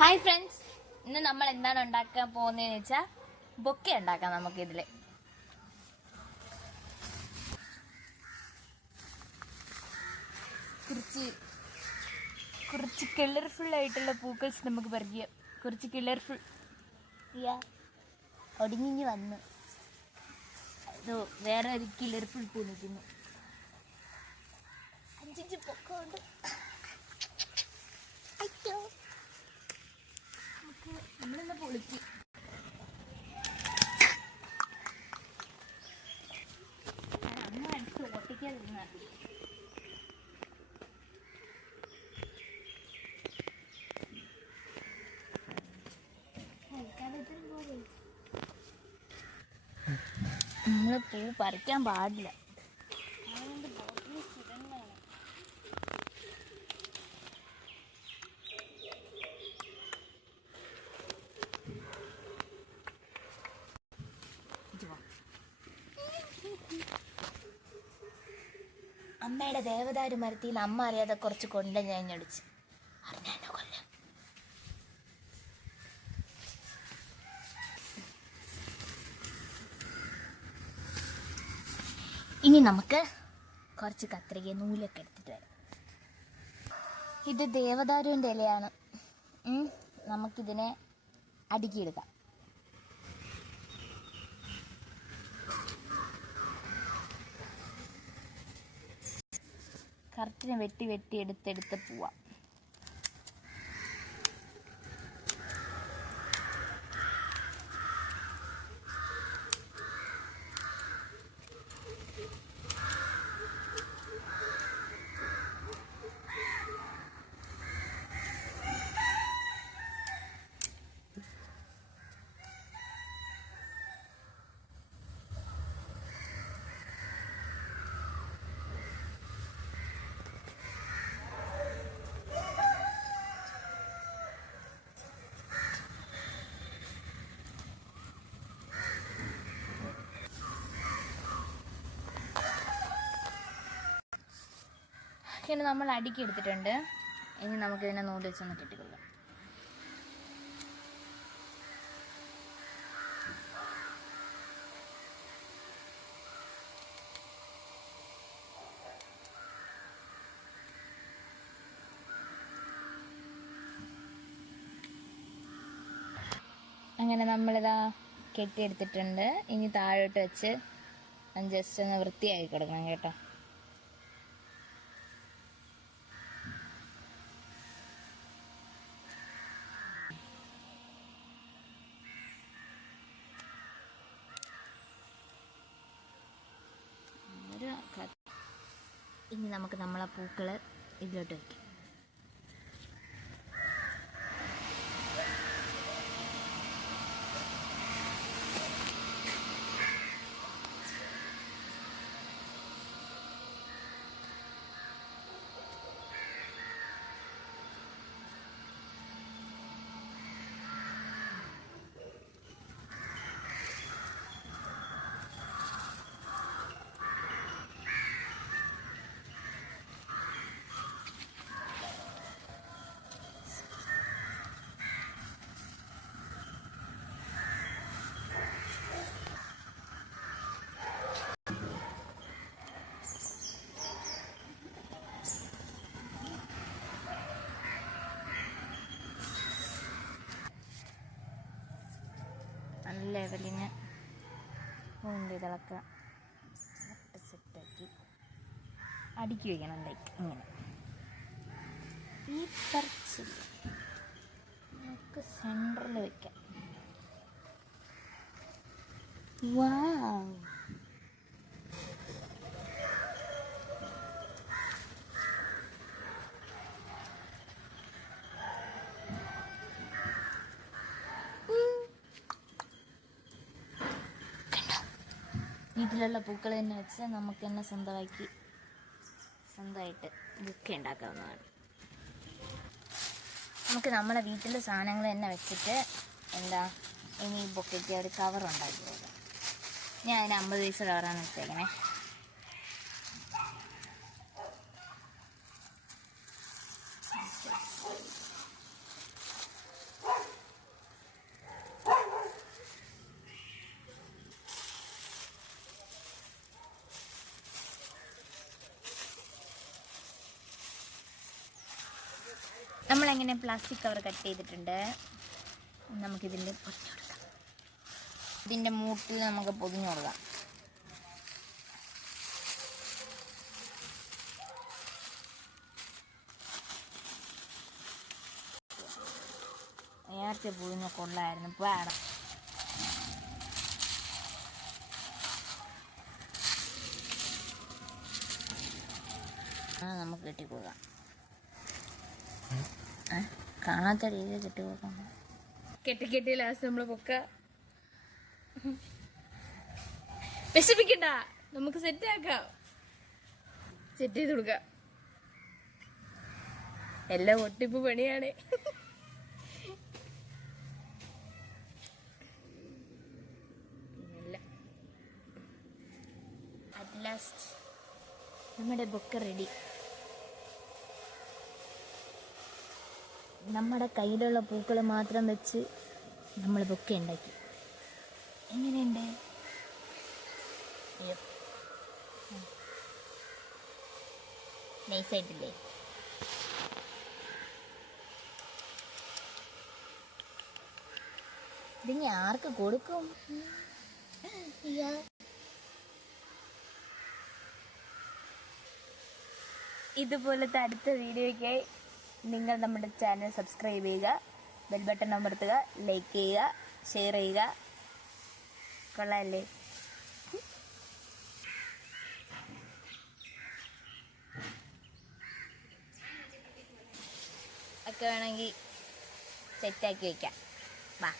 Hi friends, ഇന്ന് നമ്മൾ എന്താണ് ഉണ്ടാക്കാൻ പോകുന്നതെന്ന് വെച്ചാൽ ബൊക്കെ ഉണ്ടാക്കാം. നമുക്കിതിൽ കുറച്ച് കളർഫുൾ ആയിട്ടുള്ള പൂക്കൾസ് നമുക്ക് പറിയാം. കുറച്ച് കളർഫുൾ ഒടിഞ്ഞിഞ്ഞ് വന്ന് അതോ വേറെ ഒരു കളർഫുൾ പൂ നിൽക്കുന്നു. 5 പൊക്കമുണ്ട്. അയ്യോ, നമ്മളിന്ന് പൊളിക്കും. അമ്മ അടുത്ത് ഓട്ടിക്കാതിരുന്ന നമ്മള് പൂ പറിക്കാൻ പാടില്ല. അതുകൊണ്ട് ബോട്ടിൽ ചുരണ്ടാണ്. അമ്മയുടെ ദേവദാരു മരത്തിൽ അമ്മ അറിയാതെ കുറച്ച് കൊണ്ട ഞാൻ അടിച്ച് അറിഞ്ഞാ കൊല്ല. ഇനി നമുക്ക് കുറച്ച് കത്രിക നൂലൊക്കെ എടുത്തിട്ട് വരാം. ഇത് ദേവദാരുവിൻ്റെ ഇലയാണ്. നമുക്കിതിനെ അടുക്കിയെടുക്കാം. കറക്റ്റിനെ വെട്ടി എടുത്തെടുത്ത് പോവാം. ഇങ്ങനെ നമ്മൾ അടുക്കി എടുത്തിട്ടുണ്ട്. ഇനി നമുക്കിതിനെ നൂല് വെച്ചൊന്ന് കെട്ടിക്കൊള്ളാം. അങ്ങനെ നമ്മളിതാ കെട്ടിയെടുത്തിട്ടുണ്ട്. ഇനി താഴോട്ട് വെച്ച് ജസ്റ്റ് ഒന്ന് വൃത്തിയാക്കി കൊടുക്കണം കേട്ടോ. ഇനി നമുക്ക് നമ്മളെ പൂക്കൾ ഇതിലോട്ട് വയ്ക്കാം. നല്ല ലെവലിന് ഇതൊക്കെ സെറ്റാക്കി അടുക്കി വയ്ക്കണം. ലൈക്ക് ഇങ്ങനെ ഈ പറിച്ച് നമുക്ക് സെൻറ്ററിൽ വയ്ക്കാം. വാവ്, വീട്ടിലുള്ള പൂക്കൾ തന്നെ വെച്ച് നമുക്ക് തന്നെ സ്വന്തമായിട്ട് ബൊക്കെ ഉണ്ടാക്കാവുന്നതാണ്. നമുക്ക് നമ്മുടെ വീട്ടിലെ സാധനങ്ങൾ തന്നെ വെച്ചിട്ട് ഇനി ബൊക്കയ്ക്ക് ഒരു കവർ ഉണ്ടാക്കി കൊടുക്കാം. ഞാൻ അതിന് 50 പൈസ കവറാണ് വെച്ചേക്കണേ. നമ്മളെങ്ങനെ പ്ലാസ്റ്റിക് കവർ കട്ട് ചെയ്തിട്ടുണ്ട്. നമുക്കിതിൻ്റെ പൊതിഞ്ഞു കൊടുക്കാം. ഇതിൻ്റെ മൂട്ടിൽ നമുക്ക് പൊതിഞ്ഞു കൊടുക്കാം. നേരത്തെ പൊതിഞ്ഞ കൊള്ളായിരുന്നു. വേണം നമുക്ക് കെട്ടിക്കൊടുക്കാം. കാണാത്ത രീതിയിൽ കെട്ടിക്കൊടുക്കാം. കെട്ടി ലാസ്റ്റ് നമ്മള് പൊക്ക വിഷമിക്കണ്ട, നമുക്ക് സെറ്റ് ആക്കാം. സെറ്റ് ചെയ്ത് കൊടുക്കാം. എല്ലാം ഒട്ടിപ്പ് പണിയാണ്. അറ്റ് ലാസ്റ്റ് നമ്മുടെ ബൊക്ക റെഡി. നമ്മുടെ കയ്യിലുള്ള പൂക്കൾ മാത്രം വെച്ച് നമ്മൾ ബൊക്ക ഉണ്ടാക്കി. എങ്ങനെയുണ്ട്? നൈസായിട്ടില്ലേ? ഇതിനി ആർക്ക് കൊടുക്കും? ഇതുപോലത്തെ അടുത്ത വീഡിയോയ്ക്കായി നിങ്ങൾ നമ്മുടെ ചാനൽ സബ്സ്ക്രൈബ് ചെയ്യുക, ബെൽ ബട്ടൺ അമർത്തുക, ലൈക്ക് ചെയ്യുക, ഷെയർ ചെയ്യുക. കൊള്ളാമല്ലേ? ഒക്കെ വേണമെങ്കിൽ സെറ്റാക്കി വയ്ക്കാം. വാ.